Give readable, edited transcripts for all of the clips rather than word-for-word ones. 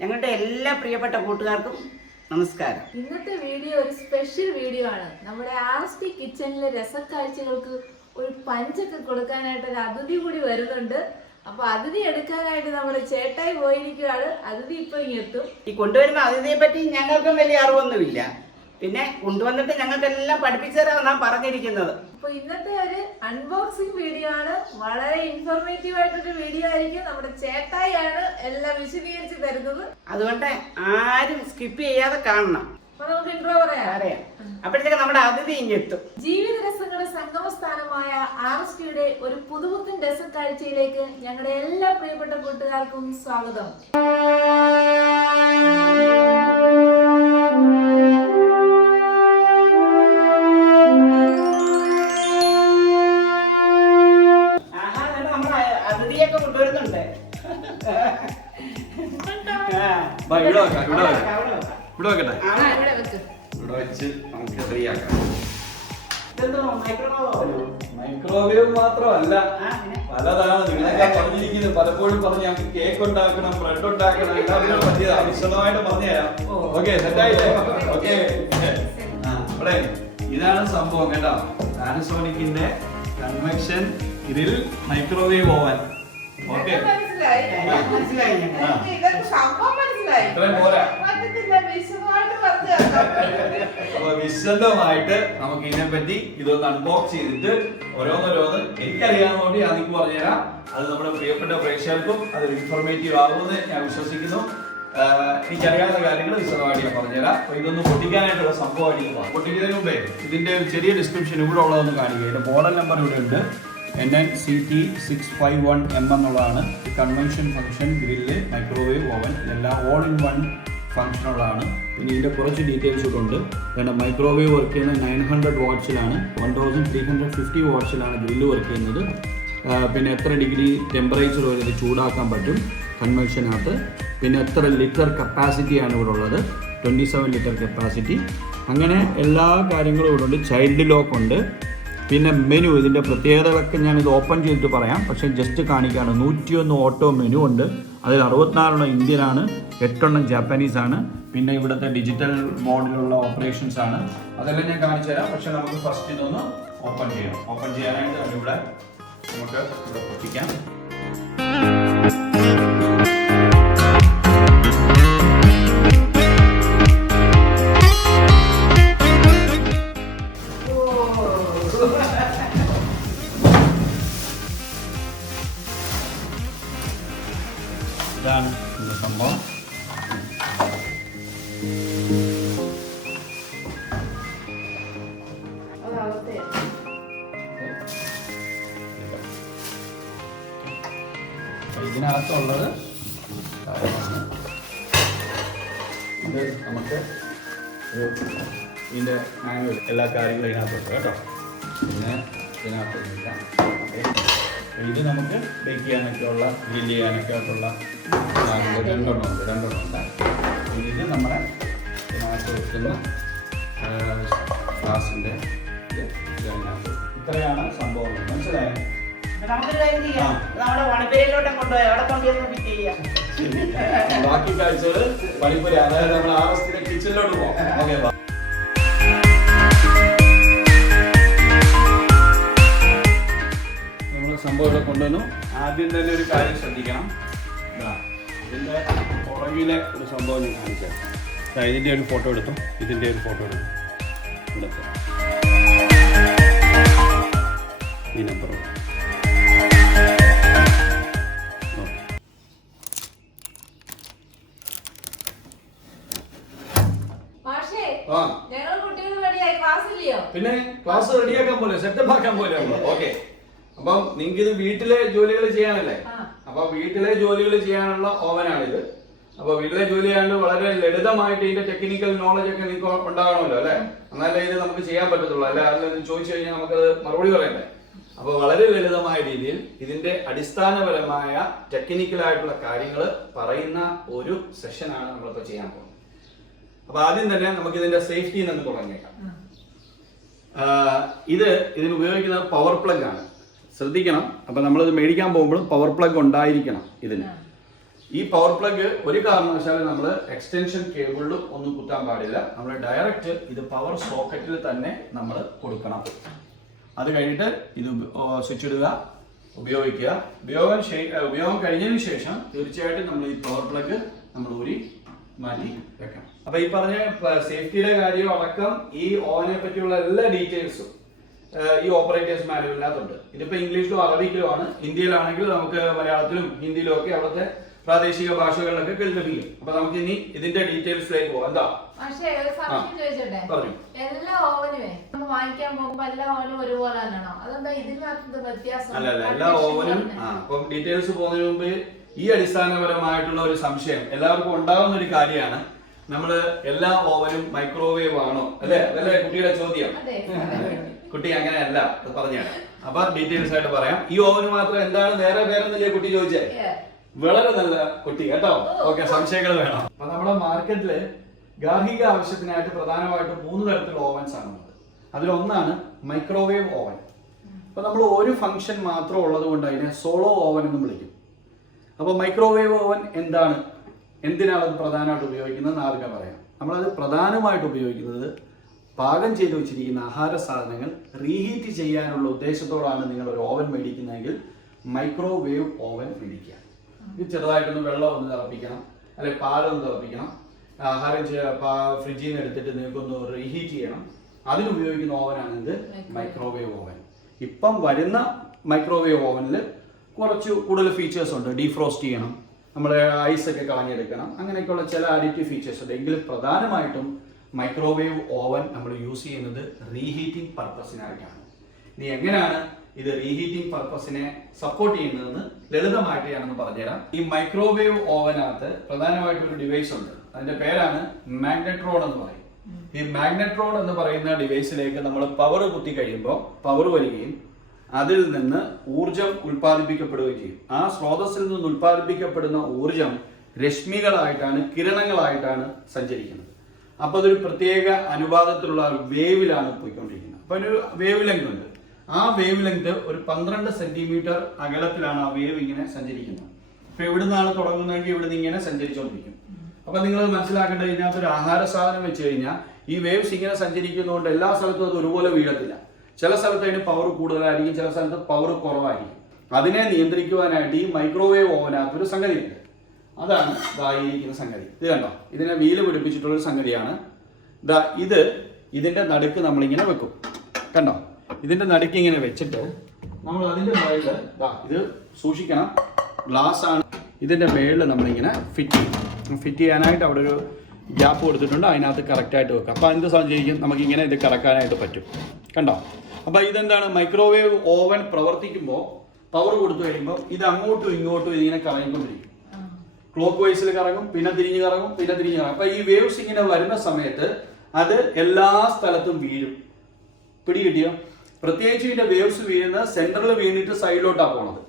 ഞങ്ങളുടെ എല്ലാ പ്രിയപ്പെട്ട കൂട്ടുകാർക്കും നമസ്കാരം. ഇന്നത്തെ വീഡിയോ ഒരു സ്പെഷ്യൽ വീഡിയോ ആണ്. നമ്മുടെ RSP കിച്ചണിലെ രസക്കാഴ്ചകൾക്ക് ഒരു പഞ്ചൊക്കെ കൊടുക്കാനായിട്ട് ഒരു അതിഥി കൂടി വരുന്നുണ്ട്. അപ്പൊ അതിഥി എടുക്കാനായിട്ട് നമ്മുടെ ചേട്ടായി പോയിരിക്കുകയാണ്. അതിഥി ഇപ്പൊ ഇങ്ങെത്തും. ഈ കൊണ്ടുവരുന്ന അതിഥിയെ പറ്റി ഞങ്ങൾക്കും വലിയ അറിവൊന്നുമില്ല. പിന്നെ കൊണ്ടുവന്നിട്ട് ഞങ്ങൾക്കെല്ലാം പഠിപ്പിച്ചു തരാമെന്നാണ് പറഞ്ഞിരിക്കുന്നത്. അപ്പൊ ഇന്നത്തെ ഒരു അൺബോക്സിംഗ് വീഡിയോ ആണ്. വളരെ ഇൻഫോർമേറ്റീവ് ആയിട്ടൊരു വീഡിയോ ആയിരിക്കും. നമ്മുടെ ചേട്ടായിയാണ് എല്ലാം വിശദീകരിച്ച് തരുന്നത്. അതുകൊണ്ട് ആരും സ്കിപ്പ് ചെയ്യാതെ കാണണം. അപ്പൊ നമുക്ക് ഇൻട്രോ പറയാം. അപ്പോഴത്തേക്ക് നമ്മുടെ അതിഥി ഇങ്ങെത്തും. ജീവിത രസങ്ങളുടെ സംഗമസ്ഥാനമായ RSPയുടെ ഒരു പുതുപുത്തൻ രസക്കാഴ്ചയിലേക്ക് ഞങ്ങളുടെ എല്ലാ പ്രിയപ്പെട്ട കൂട്ടുകാർക്കും സ്വാഗതം. മൈക്രോവേവ് മാത്രമല്ല, പലതാണ് നിങ്ങളൊക്കെ പറഞ്ഞിരിക്കുന്നത്. പലപ്പോഴും പറഞ്ഞ് ഞങ്ങൾക്ക് കേക്ക് ഉണ്ടാക്കണം, ബ്രെഡ് ഉണ്ടാക്കണം, എല്ലാത്തിനും പറ്റിയത് വിശദമായിട്ട് പറഞ്ഞുതരാം. ഓക്കെ, സെറ്റായില്ലേ? ഓക്കെ, ഇവിടെ ഇതാണ് സംഭവം കേട്ടോ. പാനസോണിക്കിന്റെ convection grill microwave oven. Okay, അപ്പൊ വിശദമായിട്ട് നമുക്ക് ഇതിനെപ്പറ്റി ഇതൊന്ന് അൺബോക്സ് ചെയ്തിട്ട് ഓരോന്നോരോന്ന് എനിക്കറിയാവുന്നതുകൊണ്ട് ഞാൻ നിങ്ങൾക്ക് പറഞ്ഞുതരാം. അത് നമ്മുടെ പ്രിയപ്പെട്ട പ്രേക്ഷകർക്കും അതൊരു ഇൻഫോർമേറ്റീവ് ആകുമെന്ന് ഞാൻ വിശ്വസിക്കുന്നു. എനിക്കറിയാവുന്ന കാര്യങ്ങൾ വിശദമായിട്ട് ഞാൻ പറഞ്ഞുതരാം. അപ്പൊ ഇതൊന്ന് പൊട്ടിക്കാനായിട്ടുള്ള സംഭവമായിട്ട് പോകാം. പൊട്ടിക്കുന്നതിന് മുമ്പേ ഇതിന്റെ ചെറിയ ഡിസ്ക്രിപ്ഷൻ ഇവിടെ ഉള്ളതൊന്ന് കാണിക്കുക. ഇതിന്റെ മോഡൽ നമ്പർ ഇവിടെ ഉണ്ട്. NNCT651M എന്നുള്ളതാണ്. Convection function grill microwave oven ഇതെല്ലാം ഓൾ ഇൻ വൺ ഫംഗ്ഷനുള്ളതാണ്. പിന്നെ ഇതിൻ്റെ കുറച്ച് ഡീറ്റെയിൽസ് ഇവിടെ ഉണ്ട്. കാരണം മൈക്രോവേവ് വർക്ക് ചെയ്യുന്നത് 900 വാട്ട്സിലാണ്, 1350 വാട്ട്സിലാണ് ഗ്രില്ല് വർക്ക് ചെയ്യുന്നത്. പിന്നെ എത്ര ഡിഗ്രി ടെമ്പറേച്ചർ വരെ ഇത് ചൂടാക്കാൻ പറ്റും കൺവെൻഷനകത്ത്. പിന്നെ എത്ര ലിറ്റർ കപ്പാസിറ്റിയാണ് ഇവിടെ ഉള്ളത്, 27 ലിറ്റർ കപ്പാസിറ്റി. അങ്ങനെ എല്ലാ കാര്യങ്ങളും ഇവിടെ ഉണ്ട്. ചൈൽഡ് ലോക്ക് ഉണ്ട്. പിന്നെ മെനു, ഇതിൻ്റെ പ്രത്യേകതകളൊക്കെ ഞാനിത് ഓപ്പൺ ചെയ്തിട്ട് പറയാം, പക്ഷേ ജസ്റ്റ് കാണിക്കുകയാണ്. 101 ഓട്ടോ മെനു ഉണ്ട്. അതിൽ 64 ഇന്ത്യനാണ്, 8 ജാപ്പനീസാണ്. പിന്നെ ഇവിടുത്തെ ഡിജിറ്റൽ മോഡിലുള്ള ഓപ്പറേഷൻസ് ആണ്. അതെല്ലാം ഞാൻ കാണിച്ചു തരാം. പക്ഷെ നമുക്ക് ഫസ്റ്റ് ഇതൊന്ന് ഓപ്പൺ ചെയ്യണം. ഓപ്പൺ ചെയ്യാനായിട്ട് അതിവിടെ നമുക്ക് ഇവിടെ പൊട്ടിക്കാം. ഇതാണ് ഇതിൻ്റെ സംഭവം. ഇതിനകത്തുള്ളത് ഇത് നമുക്ക് ഇതിൻ്റെ മാനുവൽ എല്ലാ കാര്യങ്ങളും ഇതിനകത്തുണ്ട് കേട്ടോ. പിന്നെ ഇതിനകത്തൊന്നുമില്ല. ഇത് നമുക്ക് ബേക്ക് ചെയ്യാനൊക്കെയുള്ള ഗ്രില്ല് ചെയ്യാനൊക്കെ ആയിട്ടുള്ള രണ്ടെണ്ണം ഉണ്ട്. ഇത് നമ്മുടെ ഇതിനകത്ത് വെക്കുന്ന ഗ്ലാസിൻ്റെ ഇതിനകത്ത്. ഇത്രയാണ് സംഭവം. മനസ്സിലായോ? ബാക്കി കാഴ്ചകൾ പണിപ്പുര, അതായത് നമ്മൾ RSPയുടെ കിച്ചണിലോട്ട് പോകാം. ഓക്കെ, സംഭവം ഇവിടെ കൊണ്ടുവന്നു. ആദ്യം തന്നെ ഒരു കാര്യം ശ്രദ്ധിക്കണം. ഇതിൻ്റെ പുറകിലെ ഒരു സംഭവം ഞാൻ കാണിക്കാം. ഇതിൻ്റെ ഒരു ഫോട്ടോ എടുത്തു, ഇതിൻ്റെ ഒരു ഫോട്ടോ എടുത്തു. ഇവിടുത്തെ ഈ നമ്പർ പിന്നെ ക്ലാസ് റെഡിയാക്കാൻ പോലെ സെറ്റപ്പ് ആക്കാൻ പോലെ. ഓക്കെ, അപ്പം നിങ്ങൾക്ക് ഇത് വീട്ടിലെ ജോലികൾ ചെയ്യാനല്ലേ? അപ്പൊ വീട്ടിലെ ജോലികൾ ചെയ്യാനുള്ള ഓവനാണിത്. അപ്പൊ വീട്ടിലെ ജോലി ചെയ്യാണ്ട് വളരെ ലളിതമായിട്ട് ഇതിന്റെ ടെക്നിക്കൽ നോളജ് ഒക്കെ നിങ്ങൾക്ക് ഉണ്ടാകണമല്ലോ അല്ലെ? എന്നാലേ ഇത് നമുക്ക് ചെയ്യാൻ പറ്റത്തുള്ളൂ. അല്ലെ അതിലൊന്നും ചോദിച്ചു കഴിഞ്ഞാൽ നമുക്കത് മറുപടി പറയണ്ടേ? അപ്പൊ വളരെ ലളിതമായ രീതിയിൽ ഇതിന്റെ അടിസ്ഥാനപരമായ ടെക്നിക്കലായിട്ടുള്ള കാര്യങ്ങൾ പറയുന്ന ഒരു സെഷനാണ് നമ്മളിപ്പോൾ ചെയ്യാൻ പോകുന്നത്. അപ്പൊ ആദ്യം തന്നെ നമുക്ക് ഇതിന്റെ സേഫ്റ്റി എന്ന് തുടങ്ങിയേക്കാം. ഇതിന് ഉപയോഗിക്കുന്നത് പവർ പ്ലഗ് ആണ്. ശ്രദ്ധിക്കണം. അപ്പം നമ്മളിത് മേടിക്കാൻ പോകുമ്പോഴും പവർ പ്ലഗ് ഉണ്ടായിരിക്കണം ഇതിന്. ഈ പവർ പ്ലഗ് ഒരു കാരണവശാലും നമ്മൾ എക്സ്റ്റൻഷൻ കേബിളിലും ഒന്നും കുത്താൻ പാടില്ല. നമ്മൾ ഡയറക്റ്റ് ഇത് പവർ സോക്കറ്റിൽ തന്നെ നമ്മൾ കൊടുക്കണം. അത് കഴിഞ്ഞിട്ട് ഇത് സ്വിച്ച് ഇടുക, ഉപയോഗിക്കുക. ഉപയോഗം കഴിഞ്ഞതിന് ശേഷം തീർച്ചയായിട്ടും നമ്മൾ ഈ പവർ പ്ലഗ് നമ്മൾ ഊരി മാറ്റി വെക്കണം. അപ്പൊ ഈ പറഞ്ഞ സേഫ്റ്റിയുടെ കാര്യം അടക്കം ഈ ഓവനെ പറ്റിയുള്ള എല്ലാ ഡീറ്റെയിൽസും ഈ ഓപ്പറേറ്റേഴ്സ് മാനുവലിനകത്തുണ്ട്. ഇതിപ്പോ ഇംഗ്ലീഷിലും അറബിക്കിലുമാണ്. ഇന്ത്യയിലാണെങ്കിൽ നമുക്ക് മലയാളത്തിലും ഹിന്ദിയിലും ഒക്കെ അവിടുത്തെ പ്രാദേശിക ഭാഷകളിലൊക്കെ ലഭിക്കും. അപ്പൊ നമുക്ക് ഇനി ഇതിന്റെ ഡീറ്റെയിൽസിലേക്ക് പോകാം. എന്താ പറഞ്ഞു, എല്ലാ ഓവനുമേ നമ്മൾ വാങ്ങിക്കാൻ പോകുമ്പോ എല്ലാ ഓവനും ഒരുപോലെ തന്നെയാണോ? അതെന്താ ഇതിനകത്ത് വ്യത്യാസം? അല്ലല്ല, എല്ലാ ഓവനും അപ്പം ഡീറ്റെയിൽസ് പോകുന്നതിന് മുമ്പ് ഈ അടിസ്ഥാനപരമായിട്ടുള്ള ഒരു സംശയം എല്ലാവർക്കും ഉണ്ടാവുന്ന ഒരു കാര്യമാണ്. നമ്മള് എല്ലാ ഓവനും മൈക്രോവേവ് ആണോ അല്ലെ? അതല്ലേ കുട്ടിയുടെ ചോദ്യം. കുട്ടി അങ്ങനെയല്ല പറഞ്ഞാണ്. അപ്പൊ ഡീറ്റെയിൽസ് ആയിട്ട് പറയാം. ഈ ഓവന് മാത്രം എന്താണ് വേറെ പേരെന്നല്ലേ കുട്ടി ചോദിച്ചേ? വളരെ നല്ല കുട്ടി കേട്ടോ. ഓക്കെ, സംശയങ്ങൾ വേണം. അപ്പൊ നമ്മുടെ മാർക്കറ്റില് ഗാർഹിക ആവശ്യത്തിനായിട്ട് പ്രധാനമായിട്ടും 3 തരത്തിലുള്ള ഓവൻസ് ആണ് ഉള്ളത്. അതിലൊന്നാണ് മൈക്രോവേവ് ഓവൻ. അപ്പൊ നമ്മൾ ഒരു ഫംഗ്ഷൻ മാത്രം ഉള്ളത് കൊണ്ട് അതിനെ സോളോ ഓവൻ എന്ന് വിളിക്കും. അപ്പോൾ മൈക്രോവേവ് ഓവൻ എന്താണ്, എന്തിനാണ് അത് പ്രധാനമായിട്ട് ഉപയോഗിക്കുന്നത് ആദ്യം പറയാം. നമ്മളത് പ്രധാനമായിട്ട് ഉപയോഗിക്കുന്നത് പാകം ചെയ്ത് വെച്ചിരിക്കുന്ന ആഹാര സാധനങ്ങൾ റീഹീറ്റ് ചെയ്യാനുള്ള ഉദ്ദേശത്തോടാണ് നിങ്ങൾ ഒരു ഓവൻ മേടിക്കുന്നതെങ്കിൽ മൈക്രോവേവ് ഓവൻ മേടിക്കുക. ഇത് ചെറുതായിട്ടൊന്ന് വെള്ളം ഒന്ന് തിളപ്പിക്കണം, അല്ലെ പാലൊന്ന് തിളപ്പിക്കണം, ആഹാരം ഫ്രിഡ്ജിൽ നിന്ന് എടുത്തിട്ട് നിങ്ങൾക്കൊന്ന് റീഹീറ്റ് ചെയ്യണം. അതിനുപയോഗിക്കുന്ന ഓവനാണ് ഇത് മൈക്രോവേവ് ഓവൻ. ഇപ്പം വരുന്ന മൈക്രോവേവ് ഓവനിൽ കുറച്ച് കൂടുതൽ ഫീച്ചേഴ്സ് ഉണ്ട്. ഡീഫ്രോസ്റ്റ് ചെയ്യണം, നമ്മുടെ ഐസൊക്കെ കളഞ്ഞെടുക്കണം, അങ്ങനെയൊക്കെയുള്ള ചില അഡിറ്റീവ് ഫീച്ചേഴ്സ് ഉണ്ട്. എങ്കിലും പ്രധാനമായിട്ടും മൈക്രോവേവ് ഓവൻ നമ്മൾ യൂസ് ചെയ്യുന്നത് റീഹീറ്റിംഗ് പർപ്പസിനായിട്ടാണ്. ഇനി എങ്ങനെയാണ് ഇത് റീഹീറ്റിംഗ് പർപ്പസിനെ സപ്പോർട്ട് ചെയ്യുന്നതെന്ന് ലളിതമായിട്ട് ഞാനൊന്ന് പറഞ്ഞുതരാം. ഈ മൈക്രോവേവ് ഓവനകത്ത് പ്രധാനമായിട്ടൊരു ഡിവൈസ് ഉണ്ട്. അതിന്റെ പേരാണ് മാഗ്നെട്രോൺ എന്ന് പറയും. ഈ മാഗ്നെട്രോൺ എന്ന് പറയുന്ന ഡിവൈസിലേക്ക് നമ്മൾ പവർ കുത്തി കഴിയുമ്പോൾ പവർ വരികയും അതിൽ നിന്ന് ഊർജം ഉൽപ്പാദിപ്പിക്കപ്പെടുകയും ചെയ്യും. ആ സ്രോതസ്സിൽ നിന്ന് ഉൽപ്പാദിപ്പിക്കപ്പെടുന്ന ഊർജം രശ്മികളായിട്ടാണ്, കിരണങ്ങളായിട്ടാണ് സഞ്ചരിക്കുന്നത്. അപ്പൊ അതൊരു പ്രത്യേക അനുപാതത്തിലുള്ള വേവിലാണ് പോയിക്കൊണ്ടിരിക്കുന്നത്. അപ്പൊ ഒരു വേവ് ലെങ്ത് ഉണ്ട്. ആ വേവ് ലെങ്ത് ഒരു 12 സെന്റിമീറ്റർ അകലത്തിലാണ് ആ വേവ് ഇങ്ങനെ സഞ്ചരിക്കുന്നത്. അപ്പൊ എവിടെ നിന്നാണ് തുടങ്ങുന്നതെങ്കിൽ ഇവിടുന്ന് ഇങ്ങനെ സഞ്ചരിച്ചുകൊണ്ടിരിക്കും. അപ്പൊ നിങ്ങൾ മനസ്സിലാക്കേണ്ടത്, ഇതിനകത്തൊരു ആഹാര സാധനം വെച്ച് കഴിഞ്ഞാൽ ഈ വേവ്സ് ഇങ്ങനെ സഞ്ചരിക്കുന്നതുകൊണ്ട് എല്ലാ സ്ഥലത്തും അത് ഒരുപോലെ വീഴത്തില്ല. ചില സ്ഥലത്ത് അതിന് പവർ കൂടുതലായിരിക്കും, ചില സ്ഥലത്ത് പവർ കുറവായിരിക്കും. അതിനെ നിയന്ത്രിക്കുവാനായിട്ട് ഈ മൈക്രോവേവ് ഓവനകത്ത് ഒരു സംഗതി ഉണ്ട്. അതാണ് ഇതായിരിക്കുന്ന സംഗതി. ഇത് കണ്ടോ, ഇതിനെ വീല് പിടിപ്പിച്ചിട്ടുള്ളൊരു സംഗതിയാണ്. ഇതിന്റെ നടുക്ക് നമ്മളിങ്ങനെ വെക്കും. കണ്ടോ, ഇതിന്റെ നടുക്ക് ഇങ്ങനെ വെച്ചിട്ട് നമ്മൾ അതിന്റെ മുകളിൽ ഇത് സൂക്ഷിക്കണം, ഗ്ലാസ് ആണ്. ഇതിന്റെ മേളിൽ നമ്മളിങ്ങനെ ഫിറ്റ് ചെയ്യും. ഫിറ്റ് ചെയ്യാനായിട്ട് അവിടെ ഒരു ഗ്യാപ്പ് കൊടുത്തിട്ടുണ്ട്, അതിനകത്ത് കറക്റ്റായിട്ട് വെക്കാം. അപ്പോൾ എന്ത് സംഭവിക്കും, നമുക്കിങ്ങനെ ഇത് കറക്കാനായിട്ട് പറ്റും. കണ്ടോ, അപ്പോൾ ഇതെന്താണ്, മൈക്രോവേവ് ഓവൻ പ്രവർത്തിക്കുമ്പോൾ പവർ കൊടുത്തു കഴിയുമ്പോൾ ഇത് അങ്ങോട്ടും ഇങ്ങോട്ടും ഇതിങ്ങനെ കറങ്ങിക്കൊണ്ടിരിക്കും. ക്ലോക്ക് വൈസിൽ കറങ്ങും, പിന്നെ തിരിഞ്ഞ് കറങ്ങും, പിന്നെ തിരിഞ്ഞ് കറങ്ങും. അപ്പോൾ ഈ വേവ്സ് ഇങ്ങനെ വരുന്ന സമയത്ത് അത് എല്ലാ സ്ഥലത്തും വീഴും. പിടി കിട്ടിയോ? പ്രത്യേകിച്ച് ഇതിന്റെ വേവ്സ് വീഴുന്ന സെന്ററിൽ വീണിട്ട് സൈഡിലോട്ടാണ് പോണത്.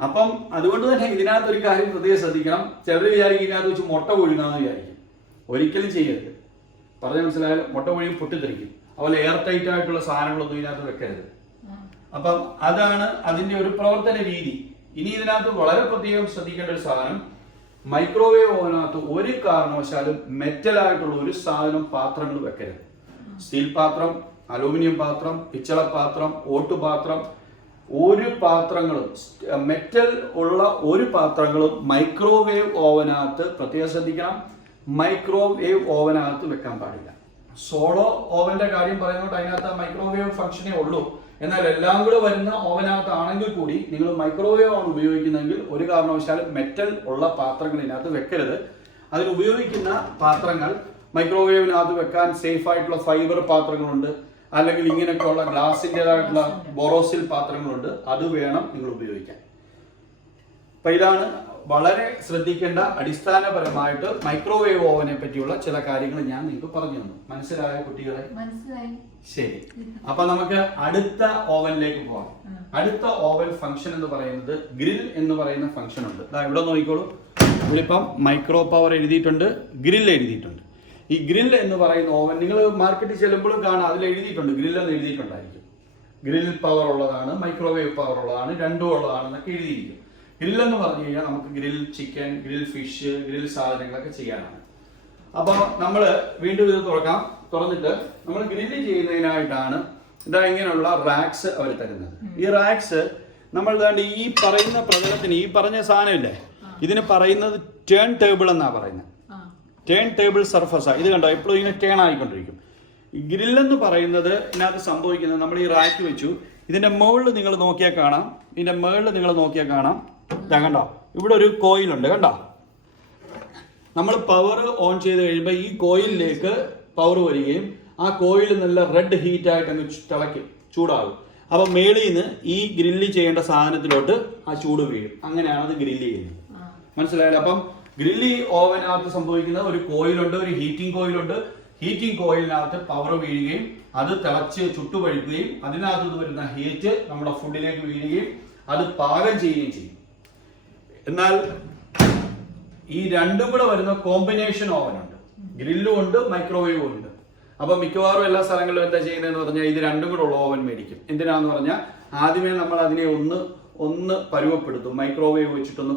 അപ്പം അതുകൊണ്ട് തന്നെ ഇതിനകത്ത് ഒരു കാര്യം പ്രത്യേകം ശ്രദ്ധിക്കണം. ചിലർ വിചാരിക്കും ഇതിനകത്ത് വെച്ച് മുട്ട പൊഴിയണമെന്ന് വിചാരിക്കും. ഒരിക്കലും ചെയ്യരുത്. പറഞ്ഞ മനസ്സിലായാലും മുട്ട പൊഴിയും പൊട്ടിത്തെറിക്കും. അതുപോലെ എയർ ടൈറ്റ് ആയിട്ടുള്ള സാധനങ്ങളൊന്നും ഇതിനകത്ത് വെക്കരുത്. അപ്പം അതാണ് അതിന്റെ ഒരു പ്രവർത്തന രീതി. ഇനി ഇതിനകത്ത് വളരെ പ്രത്യേകം ശ്രദ്ധിക്കേണ്ട ഒരു സാധനം, മൈക്രോവേവ് ഓവനകത്ത് ഒരു കാരണവശാലും മെറ്റലായിട്ടുള്ള ഒരു സാധനം പാത്രങ്ങൾ വെക്കരുത്. സ്റ്റീൽ പാത്രം, അലൂമിനിയം പാത്രം, പിച്ചള പാത്രം, ഓട്ടുപാത്രം, ഒരു പാത്രങ്ങളും മെറ്റൽ ഉള്ള ഒരു പാത്രങ്ങളും മൈക്രോവേവ് ഓവനകത്ത് പ്രത്യേകം ശ്രദ്ധിക്കണം. മൈക്രോവേവ് ഓവനകത്ത് വെക്കാൻ പാടില്ല. സോളോ ഓവന്റെ കാര്യം പറയുന്നത് അതിനകത്ത് മൈക്രോവേവ് ഫംഗ്ഷനേ ഉള്ളൂ. എന്നാൽ എല്ലാം കൂടെ വരുന്ന ഓവനകത്താണെങ്കിൽ കൂടി നിങ്ങൾ മൈക്രോവേവ് ആണ് ഉപയോഗിക്കുന്നതെങ്കിൽ ഒരു കാരണവശാലും മെറ്റൽ ഉള്ള പാത്രങ്ങൾ ഇതിനകത്ത് വെക്കരുത്. അതിൽ ഉപയോഗിക്കുന്ന പാത്രങ്ങൾ മൈക്രോവേവിനകത്ത് വെക്കാൻ സേഫ് ആയിട്ടുള്ള ഫൈബർ പാത്രങ്ങളുണ്ട്, അല്ലെങ്കിൽ ഇങ്ങനെയൊക്കെയുള്ള ഗ്ലാസിൻ്റെതായിട്ടുള്ള ബോറോസിൽ പാത്രങ്ങളുണ്ട്. അത് വേണം നിങ്ങൾ ഉപയോഗിക്കാൻ. അപ്പൊ ഇതാണ് വളരെ ശ്രദ്ധിക്കേണ്ട അടിസ്ഥാനപരമായിട്ട് മൈക്രോവേവ് ഓവനെ പറ്റിയുള്ള ചില കാര്യങ്ങൾ ഞാൻ നിങ്ങൾക്ക് പറഞ്ഞു തന്നു. മനസ്സിലായ കുട്ടികളെ? മനസ്സിലായി. ശരി, അപ്പൊ നമുക്ക് അടുത്ത ഓവനിലേക്ക് പോകാം. അടുത്ത ഓവൻ ഫംഗ്ഷൻ എന്ന് പറയുന്നത് ഗ്രിൽ എന്ന് പറയുന്ന ഫംഗ്ഷൻ ഉണ്ട്. ഇവിടെ നോക്കിക്കോളൂ, ഇവിടിപ്പം മൈക്രോ പവർ എഴുതിയിട്ടുണ്ട്, ഗ്രിൽ എഴുതിയിട്ടുണ്ട്. ഈ ഗ്രിൽ എന്ന് പറയുന്ന ഓവൻ നിങ്ങൾ മാർക്കറ്റിൽ ചെല്ലുമ്പോഴും കാണാം, അതിൽ എഴുതിയിട്ടുണ്ട്, ഗ്രിൽ എന്ന് എഴുതിയിട്ടുണ്ടായിരിക്കും. ഗ്രിൽ പവർ ഉള്ളതാണ്, മൈക്രോവേവ് പവർ ഉള്ളതാണ്, രണ്ടും ഉള്ളതാണെന്നൊക്കെ എഴുതിയിരിക്കും. ഗ്രില്ലെന്ന് പറഞ്ഞു കഴിഞ്ഞാൽ നമുക്ക് grill chicken, grill fish, grill സാധനങ്ങളൊക്കെ ചെയ്യാനാണ്. അപ്പോൾ നമ്മൾ വീണ്ടും ഇത് തുറന്നിട്ട് നമ്മൾ ഗ്രില്ല് ചെയ്യുന്നതിനായിട്ടാണ് ഇതാ ഇങ്ങനെയുള്ള റാക്സ് അവർ തരുന്നത്. ഈ റാക്സ് നമ്മൾ ഈ പറയുന്ന പ്രതലത്തിന് ഈ പറഞ്ഞ സാധനമില്ലേ, ഇതിന് പറയുന്നത് ടേൺ ടേബിൾ എന്നാണ് പറയുന്നത്. ടേൺ ടേബിൾ സർഫസാണ്. ഇത് കണ്ടോ, എപ്പോഴും ഇങ്ങനെ ടേൺ ആയിക്കൊണ്ടിരിക്കും. ഗ്രില്ലെന്ന് പറയുന്നത് ഇതിനകത്ത് സംഭവിക്കുന്നത്, നമ്മൾ ഈ റാക്ക് വെച്ചു, ഇതിന്റെ മുകളിൽ നിങ്ങൾ നോക്കിയാൽ കാണാം, കണ്ടോ ഇവിടെ ഒരു കോയിലുണ്ട്, കണ്ടോ. നമ്മൾ പവർ ഓൺ ചെയ്ത് കഴിയുമ്പോൾ ഈ കോയിലിലേക്ക് പവർ വരികയും ആ കോയിൽ നല്ല റെഡ് ഹീറ്റ് ആയിട്ട് അങ്ങ് തിളയ്ക്കും, ചൂടാകും. അപ്പൊ മേളിൽ നിന്ന് ഈ ഗ്രില്ല് ചെയ്യേണ്ട സാധനത്തിലോട്ട് ആ ചൂട് വീഴും. അങ്ങനെയാണ് അത് ഗ്രില്ല് ചെയ്യുന്നത്. മനസ്സിലായല്ലോ? അപ്പം ഗ്രില്ലി ഓവനകത്ത് സംഭവിക്കുന്ന ഒരു കോയിലുണ്ട്, ഒരു ഹീറ്റിംഗ് കോയിലുണ്ട്. ഹീറ്റിംഗ് കോയിലിനകത്ത് പവർ വീഴുകയും അത് തിളച്ച് ചുട്ടുപഴുക്കുകയും അതിനകത്ത് വരുന്ന ഹീറ്റ് നമ്മുടെ ഫുഡിലേക്ക് വീഴുകയും അത് പാകം ചെയ്യുകയും ചെയ്യും. എന്നാൽ ഈ രണ്ടും കൂടെ വരുന്ന കോമ്പിനേഷൻ ഓവനുണ്ട്. ഗ്രില്ലും ഉണ്ട്, മൈക്രോവേവും ഉണ്ട്. അപ്പൊ മിക്കവാറും എല്ലാ സ്ഥലങ്ങളിലും എന്താ ചെയ്യുന്നതെന്ന് പറഞ്ഞാൽ ഇത് രണ്ടും കൂടെ ഉള്ള ഓവൻ മേടിക്കും. എന്തിനാന്ന് പറഞ്ഞാൽ ആദ്യമേ നമ്മൾ അതിനെ ഒന്ന് പരുവപ്പെടുത്തും, മൈക്രോവേവ് വെച്ചിട്ടൊന്ന്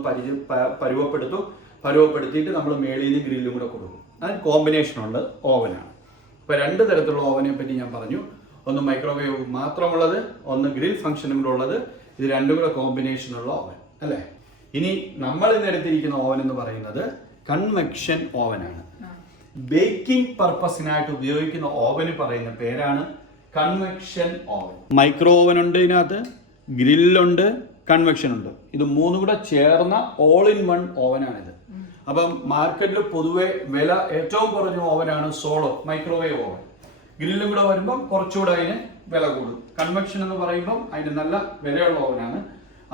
പരുവപ്പെടുത്തിയിട്ട് നമ്മൾ മേളിൽ നിന്ന് ഗ്രില്ലും കൂടെ കൊടുക്കും. അത് കോമ്പിനേഷനുള്ള ഓവനാണ്. ഇപ്പൊ രണ്ട് തരത്തിലുള്ള ഓവനെ പറ്റി ഞാൻ പറഞ്ഞു. ഒന്ന് മൈക്രോവേവ് മാത്രമുള്ളത്, ഒന്ന് ഗ്രിൽ ഫംഗ്ഷനും കൂടെ ഉള്ളത്. ഇത് രണ്ടും കൂടെ കോമ്പിനേഷനുള്ള ഓവൻ അല്ലേ. ഇനി നമ്മൾ ഇന്ന് എടുത്തിരിക്കുന്ന ഓവൻ എന്ന് പറയുന്നത് കൺവെക്ഷൻ ഓവനാണ്. ബേക്കിംഗ് പർപ്പസിനായിട്ട് ഉപയോഗിക്കുന്ന ഓവന് പറയുന്ന പേരാണ് കൺവെക്ഷൻ ഓവൻ. മൈക്രോ ഓവൻ ഉണ്ട്, ഇതിനകത്ത് ഗ്രില്ലുണ്ട്, കൺവെക്ഷൻ ഉണ്ട്. ഇത് മൂന്നും കൂടെ ചേർന്ന ഓൾ ഇൻ വൺ ഓവനാണിത്. അപ്പം മാർക്കറ്റിൽ പൊതുവെ വില ഏറ്റവും കുറഞ്ഞ ഓവനാണ് സോളോ മൈക്രോവേവ് ഓവൻ. ഗ്രില്ലും കൂടെ വരുമ്പം കുറച്ചുകൂടെ അതിന് വില കൂടും. കൺവെക്ഷൻ എന്ന് പറയുമ്പം അതിന് നല്ല വിലയുള്ള ഓവനാണ്.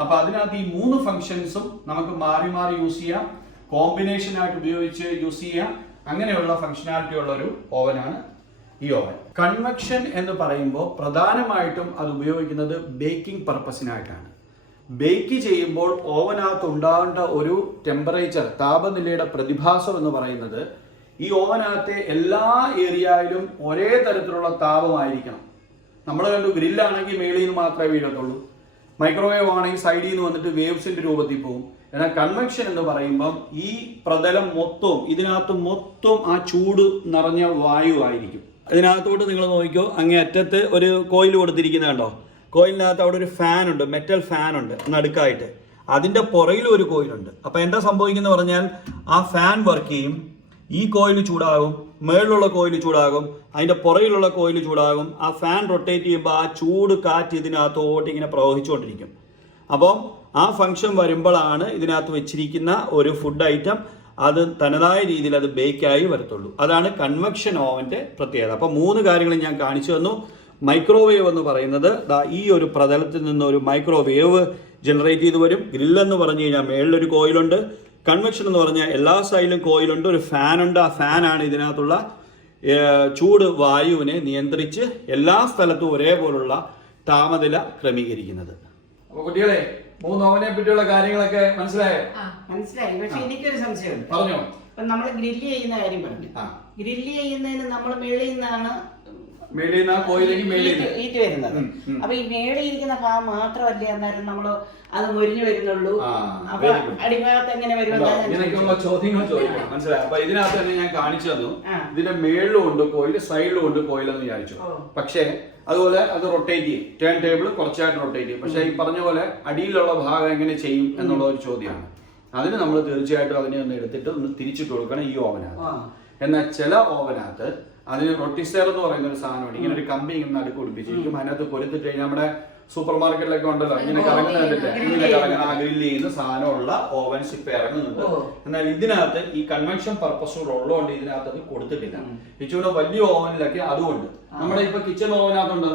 അപ്പൊ അതിനകത്ത് ഈ മൂന്ന് ഫംഗ്ഷൻസും നമുക്ക് മാറി മാറി യൂസ് ചെയ്യാം, കോമ്പിനേഷൻ ആയിട്ട് ഉപയോഗിച്ച് യൂസ് ചെയ്യാം. അങ്ങനെയുള്ള ഫംഗ്ഷനാലിറ്റി ഉള്ള ഒരു ഓവനാണ് ഈ ഓവൻ. കൺവെക്ഷൻ എന്ന് പറയുമ്പോൾ പ്രധാനമായിട്ടും അത് ഉപയോഗിക്കുന്നത് ബേക്കിംഗ് പർപ്പസിനായിട്ടാണ്. ബേക്ക് ചെയ്യുമ്പോൾ ഓവനകത്ത് ഉണ്ടാകേണ്ട ഒരു ടെമ്പറേച്ചർ, താപനിലയുടെ പ്രതിഭാസം എന്ന് പറയുന്നത് ഈ ഓവനകത്തെ എല്ലാ ഏരിയയിലും ഒരേ തരത്തിലുള്ള താപമായിരിക്കണം. നമ്മൾ കണ്ടു ഗ്രില്ലാണെങ്കിൽ മേളിൽ നിന്ന് മാത്രമേ വീഴത്തുള്ളൂ, മൈക്രോവേവ് ആണെങ്കിൽ സൈഡിൽ നിന്ന് വന്നിട്ട് വേവ്സിന്റെ രൂപത്തിൽ പോകും. എന്നാൽ കൺവെക്ഷൻ എന്ന് പറയുമ്പം ഈ പ്രതലം മൊത്തവും ഇതിനകത്ത് മൊത്തം ആ ചൂട് നിറഞ്ഞ വായു ആയിരിക്കും. ഇതിനകത്തോട്ട് നിങ്ങൾ നോക്കിക്കോ, അങ്ങേ അറ്റത്ത് ഒരു കോയിൽ കൊടുത്തിരിക്കുന്ന കണ്ടോ, കോയിലിനകത്ത് അവിടെ ഒരു ഫാൻ ഉണ്ട്, മെറ്റൽ ഫാൻ ഉണ്ട് നടുക്കായിട്ട്. അതിന്റെ പുറകിലും ഒരു കോയിലുണ്ട്. അപ്പൊ എന്താ സംഭവിക്കുന്നത് പറഞ്ഞാൽ ആ ഫാൻ വർക്ക് ചെയ്യും, ഈ കോയിൽ ചൂടാകും, മേളിലുള്ള കോയിൽ ചൂടാകും, അതിന്റെ പുറകിലുള്ള കോയിൽ ചൂടാകും. ആ ഫാൻ റൊട്ടേറ്റ് ചെയ്യുമ്പോൾ ആ ചൂട് കാറ്റ് ഇതിനകത്തോട്ട് ഇങ്ങനെ പ്രവഹിച്ചുകൊണ്ടിരിക്കും. അപ്പം ആ ഫംഗ്ഷൻ വരുമ്പോഴാണ് ഇതിനകത്ത് വെച്ചിരിക്കുന്ന ഒരു ഫുഡ് ഐറ്റം അത് തനതായ രീതിയിൽ അത് ബേക്കായി വരത്തുള്ളൂ. അതാണ് കൺവെക്ഷൻ ഓവന്റെ പ്രത്യേകത. അപ്പം മൂന്ന് കാര്യങ്ങൾ ഞാൻ കാണിച്ചു തന്നു. മൈക്രോവേവ് എന്ന് പറയുന്നത് ഈ ഒരു പ്രതലത്തിൽ നിന്ന് ഒരു മൈക്രോവേവ് ജനറേറ്റ് ചെയ്ത് വരും. ഗ്രില്ലെന്ന് പറഞ്ഞു കഴിഞ്ഞാൽ മേളിലൊരു കോയിലുണ്ട്. കൺവെക്ഷൻ എന്ന് പറഞ്ഞാൽ എല്ലാ സൈഡിലും കോയിലുണ്ട്, ഒരു ഫാനുണ്ട്. ആ ഫാനാണ് ഇതിനകത്തുള്ള ചൂട് വായുവിനെ നിയന്ത്രിച്ച് എല്ലാ സ്ഥലത്തും ഒരേപോലുള്ള താപനില ക്രമീകരിക്കുന്നത്. അപ്പൊ കുട്ടികളെ, മൂന്ന് ഓവനെ പറ്റിയുള്ള കാര്യങ്ങളൊക്കെ മനസ്സിലായോ? മനസ്സിലായി. പക്ഷെ എനിക്കൊരു സംശയമുണ്ട്. പറഞ്ഞോ. ഇപ്പൊ നമ്മൾ ഗ്രില്ല് ചെയ്യുന്ന കാര്യം പറഞ്ഞു. ഗ്രില്ല് ചെയ്യുന്നതിന് നമ്മൾ മേളിൽ നിന്നാണ് ഈറ്റ് വരുന്നത്. അപ്പൊ ഈ മേളിൽ ഇരിക്കുന്ന ഭാഗം മാത്രമല്ലേ അന്നേരം നമ്മള് അത് മുരിഞ്ഞു വരുന്നുള്ളൂ. അപ്പൊ അടിഭാഗത്ത് എങ്ങനെ വരുമെന്നുള്ള ചോദ്യങ്ങൾ ചോദിക്കണം. മനസ്സിലായി. അപ്പൊ ഇതിനകത്ത് തന്നെ ഞാൻ കാണിച്ചു തന്നു. ഇതിന്റെ മേളിലും ഉണ്ട് കോയിൽ, സൈഡിലും ഉണ്ട് കോയിൽ എന്ന് വിചാരിച്ചു. പക്ഷേ അതുപോലെ അത് റൊട്ടേറ്റ് ചെയ്യും, ടേൺ ടേബിൾ കുറച്ചായിട്ട് റൊട്ടേറ്റ് ചെയ്യും. പക്ഷെ ഈ പറഞ്ഞ പോലെ അടിയിലുള്ള ഭാഗം എങ്ങനെ ചെയ്യും എന്നുള്ള ഒരു ചോദ്യമാണ്. അതിന് നമ്മൾ തീർച്ചയായിട്ടും അതിനെ ഒന്ന് എടുത്തിട്ട് ഒന്ന് തിരിച്ചിട്ട് കൊടുക്കണം ഈ ഓവനകത്ത്. എന്നാൽ ചില ഓവനകത്ത് അതിന് റൊട്ടിസ്റ്റർ എന്ന് പറയുന്ന ഒരു സാധനമാണ്. ഇങ്ങനെ ഒരു കമ്പി ഇങ്ങനെ നടുക്ക് പിടിപ്പിച്ചിരിക്കും. അതിനകത്ത് കൊരുത്തിട്ട് കഴിഞ്ഞാൽ നമ്മുടെ സൂപ്പർ മാർക്കറ്റിലൊക്കെ ഉണ്ടല്ലോ ഇങ്ങനെ കറങ്ങുന്ന കണ്ടിട്ട്, ഇങ്ങനെ കറങ്ങുന്ന ഗ്രില്ല് ചെയ്യുന്ന സാധനമുള്ള ഓവൻസ് ഇപ്പൊ ഇറങ്ങുന്നുണ്ട്. എന്നാൽ ഇതിനകത്ത് ഈ കൺവെൻഷൻ പർപ്പസുകൾ ഉള്ളതുകൊണ്ട് ഇതിനകത്ത് അത് കൊടുത്തിട്ടില്ല. ഇച്ചിരി വലിയ ഓവനിലൊക്കെ അതുകൊണ്ട് നമ്മുടെ ഇപ്പൊ കിച്ചൺ ഓവനകത്തുണ്ട്,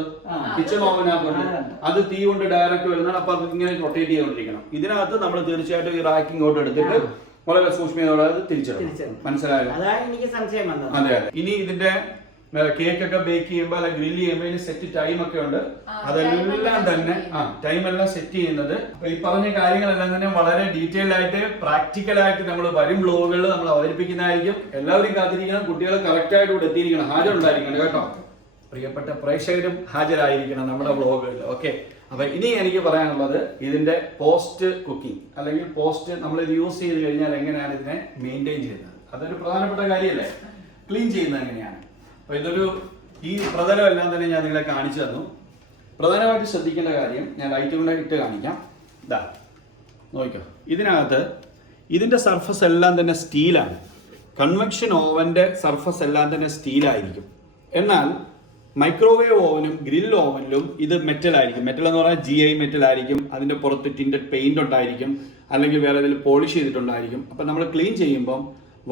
അത് തീ കൊണ്ട് ഡയറക്റ്റ് വരുന്നതാണ്. അപ്പൊ അത് ഇങ്ങനെ റൊട്ടേറ്റ് ചെയ്തുകൊണ്ടിരിക്കണം. ഇതിനകത്ത് നമ്മൾ തീർച്ചയായിട്ടും ഈ റാക്കിംഗ് ഔട്ട് എടുത്തിട്ട് വളരെ സൂക്ഷ്മതയോടെ അത് തിരിച്ചറിയണം. മനസ്സിലായോ? അതെ. ഇനി ഇതിന്റെ കേക്കൊക്കെ ബേക്ക് ചെയ്യുമ്പോൾ അല്ല ഗ്രില്ല് ചെയ്യുമ്പോൾ ഇതിന് സെറ്റ് ടൈം ഒക്കെ ഉണ്ട്. അതെല്ലാം തന്നെ ടൈമെല്ലാം സെറ്റ് ചെയ്യുന്നത് ഈ പറഞ്ഞ കാര്യങ്ങളെല്ലാം തന്നെ വളരെ ഡീറ്റെയിൽഡ് ആയിട്ട് പ്രാക്ടിക്കൽ ആയിട്ട് നമ്മൾ വരും ബ്ലോഗുകളിൽ നമ്മൾ അവതരിപ്പിക്കുന്നതായിരിക്കും. എല്ലാവരും കാത്തിരിക്കണം. കുട്ടികൾ കറക്റ്റ് ആയിട്ട് ഇവിടെ എത്തിയിരിക്കണം, ഹാജരുണ്ടായിരിക്കണം കേട്ടോ. പ്രിയപ്പെട്ട പ്രേക്ഷകരും ഹാജരായിരിക്കണം നമ്മുടെ ബ്ലോഗുകളിൽ. ഓക്കെ. അപ്പം ഇനി എനിക്ക് പറയാനുള്ളത് ഇതിൻ്റെ പോസ്റ്റ് കുക്കിംഗ് അല്ലെങ്കിൽ പോസ്റ്റ് നമ്മളിത് യൂസ് ചെയ്ത് കഴിഞ്ഞാൽ എങ്ങനെയാണ് ഇതിനെ മെയിൻറ്റെയിൻ ചെയ്യുന്നത്. അതൊരു പ്രധാനപ്പെട്ട കാര്യമല്ലേ, ക്ലീൻ ചെയ്യുന്നത് എങ്ങനെയാണ്. അപ്പോൾ ഈ പ്രതലം എല്ലാം തന്നെ ഞാൻ നിങ്ങളെ കാണിച്ചു തന്നു. പ്രധാനമായിട്ട് ശ്രദ്ധിക്കേണ്ട കാര്യം ഞാൻ ലൈറ്റ് കൊണ്ട് ഇട്ട് കാണിക്കാം. ഇതാ നോക്കിക്കോ, ഇതിനകത്ത് ഇതിൻ്റെ സർഫസ് എല്ലാം തന്നെ സ്റ്റീലാണ്. കൺവെക്ഷൻ ഓവൻ്റെ സർഫസ് എല്ലാം തന്നെ സ്റ്റീലായിരിക്കും. എന്നാൽ മൈക്രോവേവ് ഓവനും ഗ്രിൽ ഓവനിലും ഇത് മെറ്റലായിരിക്കും. മെറ്റൽ എന്ന് പറഞ്ഞാൽ GI മെറ്റലായിരിക്കും. അതിൻ്റെ പുറത്ത് ടിൻറ്റഡ് പെയിൻ്റ് ഉണ്ടായിരിക്കും, അല്ലെങ്കിൽ വേറെ ഏതെങ്കിലും പോളിഷ് ചെയ്തിട്ടുണ്ടായിരിക്കും. അപ്പം നമ്മൾ ക്ലീൻ ചെയ്യുമ്പം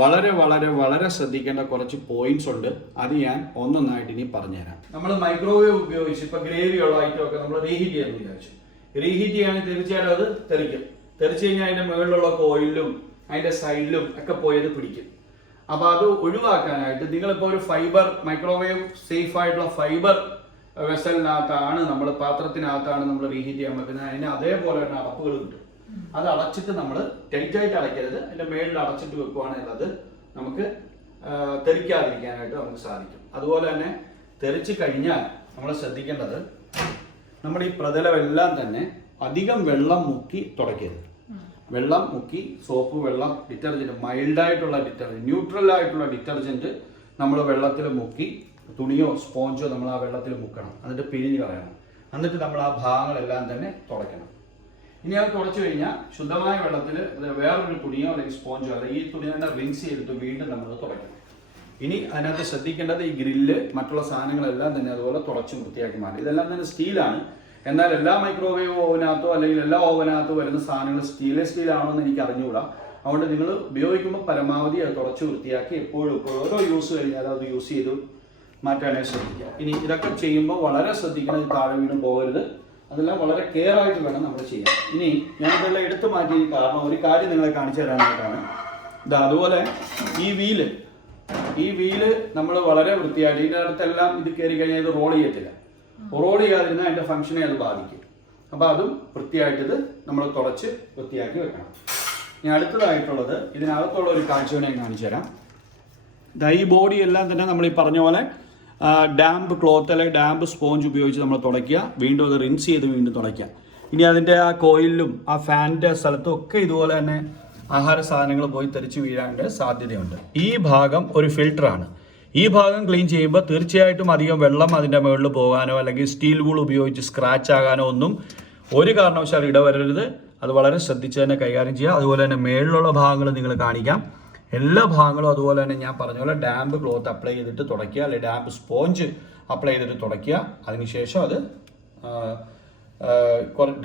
വളരെ വളരെ വളരെ ശ്രദ്ധിക്കേണ്ട കുറച്ച് പോയിന്റ്സ് ഉണ്ട്. അത് ഞാൻ ഒന്നൊന്നായിട്ട് ഇനി പറഞ്ഞുതരാം. നമ്മൾ മൈക്രോവേവ് ഉപയോഗിച്ച് ഇപ്പോൾ ഗ്രേവിയുള്ള ഐറ്റം ഒക്കെ നമ്മൾ റീഹീറ്റ് ചെയ്യാമെന്ന് വിചാരിച്ചു. റീഹീറ്റ് ചെയ്യുകയാണെങ്കിൽ തീർച്ചയായിട്ടും അത് തെറിക്കും. തെറിച്ച് കഴിഞ്ഞാൽ അതിൻ്റെ മുകളിലുള്ള ഓയിലും അതിൻ്റെ സൈഡിലും ഒക്കെ പോയത് പിടിക്കും. അപ്പോൾ അത് ഒഴിവാക്കാനായിട്ട് നിങ്ങളിപ്പോൾ ഒരു ഫൈബർ മൈക്രോവേവ് സേഫ് ആയിട്ടുള്ള ഫൈബർ വെസലിനകത്താണ്, നമ്മൾ പാത്രത്തിനകത്താണ് നമ്മൾ റീഹീറ്റ് ചെയ്യാൻ പറ്റുന്നത്. അതിന് അതേപോലെ തന്നെ അടപ്പുകളുണ്ട്. അത് അടച്ചിട്ട് നമ്മൾ ടൈറ്റായിട്ട് അടയ്ക്കരുത്. അതിൻ്റെ മേളിൽ അടച്ചിട്ട് വെക്കുവാണെങ്കിൽ അത് നമുക്ക് തെറിക്കാതിരിക്കാനായിട്ട് നമുക്ക് സാധിക്കും. അതുപോലെ തന്നെ തെറിച്ച് കഴിഞ്ഞാൽ നമ്മൾ ശ്രദ്ധിക്കേണ്ടത്, നമ്മുടെ ഈ പ്രതലമെല്ലാം തന്നെ അധികം വെള്ളം മുക്കി തുടയ്ക്കരുത്. വെള്ളം മുക്കി സോപ്പ്, വെള്ളം, ഡിറ്റർജൻറ്റ്, മൈൽഡായിട്ടുള്ള ഡിറ്റർജൻറ്റ്, ന്യൂട്രൽ ആയിട്ടുള്ള ഡിറ്റർജൻറ്റ് നമ്മൾ വെള്ളത്തിൽ മുക്കി, തുണിയോ സ്പോഞ്ചോ നമ്മൾ ആ വെള്ളത്തിൽ മുക്കണം. എന്നിട്ട് പിഴിഞ്ഞ് കളയണം. എന്നിട്ട് നമ്മൾ ആ ഭാഗങ്ങളെല്ലാം തന്നെ തുടയ്ക്കണം. ഇനി അത് തുടച്ചു കഴിഞ്ഞാൽ ശുദ്ധമായ വെള്ളത്തിൽ വേറൊരു തുണിയോ അല്ലെങ്കിൽ സ്പോഞ്ചോ അല്ലെങ്കിൽ ഈ തുണി തന്നെ റിൻസ് ചെയ്തിട്ട് വീണ്ടും നമ്മൾ തുടയ്ക്കണം. ഇനി അതിനകത്ത് ശ്രദ്ധിക്കേണ്ടത് ഈ ഗ്രില്ല്, മറ്റുള്ള സാധനങ്ങളെല്ലാം തന്നെ അതുപോലെ തുടച്ച് വൃത്തിയാക്കി മാറി. ഇതെല്ലാം തന്നെ സ്റ്റീലാണ്. എന്നാൽ എല്ലാ മൈക്രോവേവ് ഓവനകത്തോ അല്ലെങ്കിൽ എല്ലാ ഓവനകത്തോ വരുന്ന സാധനങ്ങൾ സ്റ്റീലാണോ എന്ന് എനിക്ക് അറിഞ്ഞുകൂടാ. അതുകൊണ്ട് നിങ്ങൾ ഉപയോഗിക്കുമ്പോൾ പരമാവധി അത് തുടച്ച് വൃത്തിയാക്കി എപ്പോഴും ഓരോ യൂസ് കഴിഞ്ഞാൽ അത് യൂസ് ചെയ്ത് മാറ്റാനായി ശ്രദ്ധിക്കുക. ഇനി ഇതൊക്കെ ചെയ്യുമ്പോൾ വളരെ ശ്രദ്ധിക്കണം, താഴെ വീണ് പോകരുത്. അതെല്ലാം വളരെ കെയർ ആയിട്ട് വേണം നമ്മൾ ചെയ്യാൻ. ഇനി ഞാനിതെല്ലാം എടുത്തു മാറ്റിയതിന് കാരണം ഒരു കാര്യം നിങ്ങളെ കാണിച്ചു തരാനായിട്ടാണ്. ഇത് അതുപോലെ ഈ വീല് നമ്മൾ വളരെ വൃത്തിയായിട്ട്, ഇതിൻ്റെ അടുത്തെല്ലാം ഇത് കയറി കഴിഞ്ഞാൽ ഇത് റോൾ ചെയ്യത്തില്ല. റോൾ ചെയ്യാതിരുന്നാൽ അതിൻ്റെ ഫംഗ്ഷനെ അത് ബാധിക്കും. അപ്പോൾ അതും വൃത്തിയായിട്ട് ഇത് നമ്മൾ തുടച്ച് വൃത്തിയാക്കി വെക്കണം. ഇനി അടുത്തതായിട്ടുള്ളത് ഇതിനകത്തുള്ള ഒരു കാഴ്ച ഞാൻ കാണിച്ചു തരാം. ഈ ബോഡി എല്ലാം തന്നെ നമ്മൾ ഈ പറഞ്ഞ പോലെ ഡാമ്പ് ക്ലോത്ത് അല്ലെങ്കിൽ ഡാമ്പ് സ്പോഞ്ച് ഉപയോഗിച്ച് നമ്മൾ തുടയ്ക്കുക. വീണ്ടും അത് റിൻസ് ചെയ്ത് വീണ്ടും തുടയ്ക്കുക. ഇനി അതിൻ്റെ ആ കോയിലും ആ ഫാനിൻ്റെ സ്ഥലത്തും ഒക്കെ ഇതുപോലെ തന്നെ ആഹാര സാധനങ്ങൾ പോയി തെറിച്ച് വീഴാനുള്ള സാധ്യതയുണ്ട്. ഈ ഭാഗം ഒരു ഫിൽറ്ററാണ്. ഈ ഭാഗം ക്ലീൻ ചെയ്യുമ്പോൾ തീർച്ചയായിട്ടും അധികം വെള്ളം അതിൻ്റെ മുകളിൽ പോകാനോ അല്ലെങ്കിൽ സ്റ്റീൽ വൂൾ ഉപയോഗിച്ച് സ്ക്രാച്ച് ആകാനോ ഒന്നും ഒരു കാരണവശാലും ഇടവരരുത്. അത് വളരെ ശ്രദ്ധിച്ച് തന്നെ കൈകാര്യം ചെയ്യുക. അതുപോലെ തന്നെ മേളിലുള്ള ഭാഗങ്ങൾ നിങ്ങൾ കാണിക്കാം. എല്ലാ ഭാഗങ്ങളും അതുപോലെ തന്നെ ഞാൻ പറഞ്ഞ പോലെ ഡാമ്പ് ക്ലോത്ത് അപ്ലൈ ചെയ്തിട്ട് തുടയ്ക്കുക, അല്ലെങ്കിൽ ഡാമ്പ് സ്പോഞ്ച് അപ്ലൈ ചെയ്തിട്ട് തുടയ്ക്കുക. അതിനുശേഷം അത്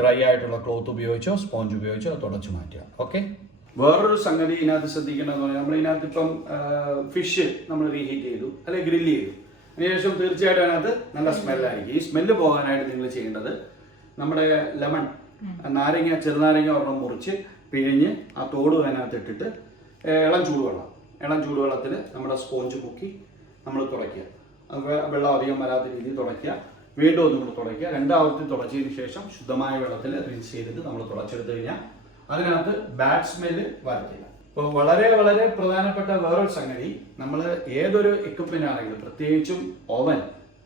ഡ്രൈ ആയിട്ടുള്ള ക്ലോത്ത് ഉപയോഗിച്ചോ സ്പോഞ്ച് ഉപയോഗിച്ചോ അത് തുടച്ച് മാറ്റുക. ഓക്കെ. വേറൊരു സംഗതി ഇതിനകത്ത് ശ്രദ്ധിക്കേണ്ടതെന്ന് പറഞ്ഞാൽ, നമ്മൾ ഇതിനകത്ത് ഇപ്പം ഫിഷ് നമ്മൾ റീഹീറ്റ് ചെയ്തു അല്ലെങ്കിൽ ഗ്രില്ല് ചെയ്തു, അതിനുശേഷം തീർച്ചയായിട്ടും അതിനകത്ത് നല്ല സ്മെല്ലായിരിക്കും. ഈ സ്മെല്ല് പോകാനായിട്ട് നിങ്ങൾ ചെയ്യേണ്ടത്, നമ്മുടെ ലെമൺ, ചെറുനാരങ്ങ ഒരെണ്ണം മുറിച്ച് പിഴിഞ്ഞ് ആ തോട് അതിനകത്ത് ഇട്ടിട്ട് ഇളം ചൂടുവെള്ളത്തിൽ നമ്മുടെ സ്പോഞ്ച് മുക്കി നമ്മൾ തുടയ്ക്കുക. വെള്ളം അധികം വരാത്ത രീതിയിൽ തുടയ്ക്കുക. വീണ്ടും ഒന്നും കൂടെ തുടയ്ക്കുക. രണ്ടാമത്തിൽ തുടച്ചതിന് ശേഷം ശുദ്ധമായ വെള്ളത്തിൽ റിൻസ് ചെയ്തിട്ട് നമ്മൾ തുടച്ചെടുത്ത് കഴിഞ്ഞാൽ അതിനകത്ത് ബാഡ് സ്മെല്ല് വരത്തില്ല. ഇപ്പോൾ വളരെ വളരെ പ്രധാനപ്പെട്ട വേറൊരു സംഗതി, നമ്മൾ ഏതൊരു എക്യുപ്മെന്റ് ആണെങ്കിലും പ്രത്യേകിച്ചും ഓവൻ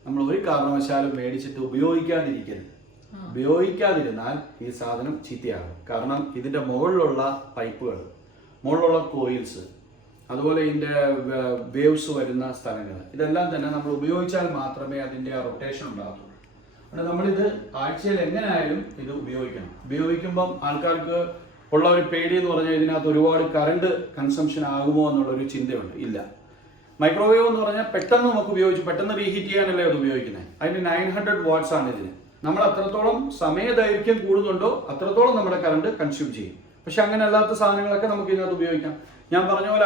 നമ്മൾ ഒരു കാരണവശാലും മേടിച്ചിട്ട് ഉപയോഗിക്കാതിരിക്കരുത്. ഉപയോഗിക്കാതിരുന്നാൽ ഈ സാധനം ചീത്തയാകും. കാരണം ഇതിൻ്റെ മുകളിലുള്ള പൈപ്പുകൾ, മുകളിലുള്ള കോയിൽസ്, അതുപോലെ ഇതിൻ്റെ വേവ്സ് വരുന്ന സ്ഥലങ്ങൾ, ഇതെല്ലാം തന്നെ നമ്മൾ ഉപയോഗിച്ചാൽ മാത്രമേ അതിൻ്റെ ആ റൊട്ടേഷൻ ഉണ്ടാകത്തുള്ളൂ. അതുകൊണ്ട് നമ്മളിത് ആഴ്ചയിൽ എങ്ങനെയായാലും ഇത് ഉപയോഗിക്കണം. ഉപയോഗിക്കുമ്പം ആൾക്കാർക്ക് ഉള്ള ഒരു പേടി എന്ന് പറഞ്ഞാൽ ഇതിനകത്ത് ഒരുപാട് കറണ്ട് കൺസംഷൻ ആകുമോ എന്നുള്ളൊരു ചിന്തയുണ്ട്. ഇല്ല. മൈക്രോവേവ് എന്ന് പറഞ്ഞാൽ പെട്ടെന്ന് നമുക്ക് ഉപയോഗിച്ച് പെട്ടെന്ന് റീഹീറ്റ് ചെയ്യാനല്ലേ അത് ഉപയോഗിക്കുന്നത്. അതിന് 900 വാട്ട്സ് ആണ് ഇതിന്. നമ്മൾ അത്രത്തോളം സമയദൈർഘ്യം കൂടുന്നുണ്ടോ അത്രത്തോളം നമ്മുടെ കറണ്ട് കൺസ്യൂം ചെയ്യും. പക്ഷെ അങ്ങനെ അല്ലാത്ത സാധനങ്ങളൊക്കെ നമുക്ക് ഇതിനകത്ത് ഉപയോഗിക്കാം. ഞാൻ പറഞ്ഞ പോലെ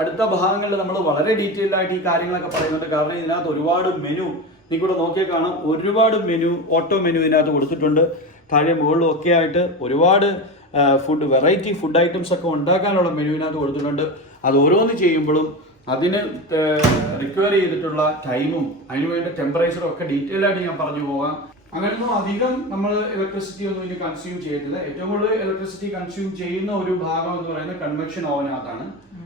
അടുത്ത ഭാഗങ്ങളിൽ നമ്മൾ വളരെ ഡീറ്റെയിൽഡ് ആയിട്ട് ഈ കാര്യങ്ങളൊക്കെ പറയുന്നുണ്ട്. കാരണം ഇതിനകത്ത് ഒരുപാട് മെനു നിങ്ങൾക്കൂടെ നോക്കിയാൽ കാണാം. ഒരുപാട് മെനു, ഓട്ടോ മെനു ഇതിനകത്ത് കൊടുത്തിട്ടുണ്ട്. താഴെ മുകളിലും ഒക്കെ ആയിട്ട് ഒരുപാട് വെറൈറ്റി ഫുഡ് ഐറ്റംസ് ഒക്കെ ഉണ്ടാക്കാനുള്ള മെനുവിനകത്ത് കൊടുത്തിട്ടുണ്ട്. അത് ഓരോന്ന് ചെയ്യുമ്പോഴും അതിന് റിക്വയർ ചെയ്തിട്ടുള്ള ടൈമും അതിനുവേണ്ട ടെമ്പറേച്ചറും ഒക്കെ ഡീറ്റെയിൽ ആയിട്ട് ഞാൻ പറഞ്ഞു പോകാം. അങ്ങനെയൊന്നും അധികം നമ്മൾ ഇലക്ട്രിസിറ്റി ഒന്നും ഇനി കൺസ്യൂം ചെയ്യത്തില്ല. ഏറ്റവും കൂടുതൽ ഇലക്ട്രിസിറ്റി കൺസ്യൂം ചെയ്യുന്ന ഒരു ഭാഗം എന്ന് പറയുന്നത് കൺവെക്ഷൻ ഓവനകത്താണ്.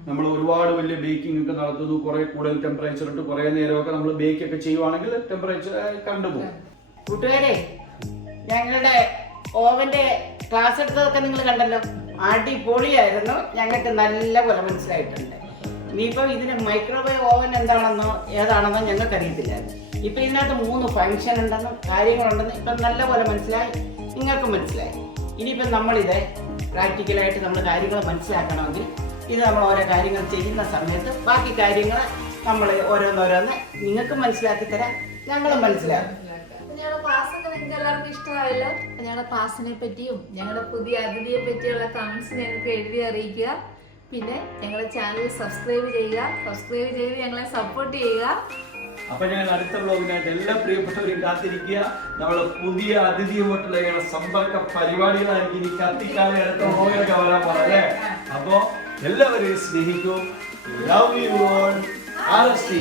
നമ്മൾ ഒരുപാട് വലിയ ബേക്കിംഗ് ഒക്കെ നടത്തുന്നു, കുറെ കൂടുതൽ ടെമ്പറേച്ചർ ഇട്ട് കുറെ നേരമൊക്കെ നമ്മൾ ബേക്ക് ഒക്കെ ചെയ്യുവാണെങ്കിൽ ടെമ്പറേച്ചർ കണ്ടുപോകും. കൂട്ടുകാരെ, ഞങ്ങളുടെ ഓവന്റെ ക്ലാസ് എടുത്തതൊക്കെ നിങ്ങൾ കണ്ടല്ലോ, അടിപൊളിയായിരുന്നു. ഞങ്ങൾക്ക് നല്ല പോലെ മനസ്സിലായിട്ടുണ്ട്. ഇനിയിപ്പോൾ ഇതിന് മൈക്രോവേവ് ഓവൻ എന്താണെന്നോ ഏതാണെന്നോ ഞങ്ങൾക്ക് അറിയത്തില്ലായിരുന്നു. ഇപ്പം ഇതിനകത്ത് 3 ഫങ്ഷൻ ഉണ്ടെന്നും കാര്യങ്ങളുണ്ടെന്നും ഇപ്പം നല്ല പോലെ മനസ്സിലായി, നിങ്ങൾക്കും മനസ്സിലായി. ഇനിയിപ്പം നമ്മളിത് പ്രാക്ടിക്കലായിട്ട് നമ്മൾ കാര്യങ്ങൾ മനസ്സിലാക്കണമെങ്കിൽ ഇത് നമ്മൾ ഓരോ കാര്യങ്ങൾ ചെയ്യുന്ന സമയത്ത് ബാക്കി കാര്യങ്ങൾ നമ്മൾ ഓരോന്നോരോന്ന് നിങ്ങൾക്ക് മനസ്സിലാക്കി തരാം, ഞങ്ങളും മനസ്സിലാക്കും. ഞങ്ങളുടെ ക്ലാസ്സൊക്കെ നിങ്ങൾക്ക് എല്ലാവർക്കും ഇഷ്ടമായല്ലോ. അപ്പോൾ ഞങ്ങളുടെ ക്ലാസ്സിനെ പറ്റിയും ഞങ്ങളുടെ പുതിയ അതിഥിയെ പറ്റിയുള്ള കമൻസ് ഞങ്ങൾക്ക് എഴുതി അറിയിക്കുക. പിന്നെ ഞങ്ങളുടെ ചാനൽ സബ്സ്ക്രൈബ് ചെയ്യുക, സബ്സ്ക്രൈബ് ചെയ്ത് ഞങ്ങളെ സപ്പോർട്ട് ചെയ്യുക. അപ്പൊ ഞങ്ങൾ അടുത്ത വ്ലോഗിനായിട്ട് എല്ലാ പ്രിയപ്പെട്ടവരും കാത്തിരിക്കുക. നമ്മളെ പുതിയ അതിഥിയുമായിട്ടുള്ള ഞങ്ങളുടെ സമ്പർക്ക പരിപാടികളായിരിക്കും ഇനി കത്തിക്കാതെ അടുത്ത വ്ലോഗൊക്കെ വരാൻ പോണല്ലേ. അപ്പോ എല്ലാവരെയും സ്നേഹിക്കും. Love you all. RST.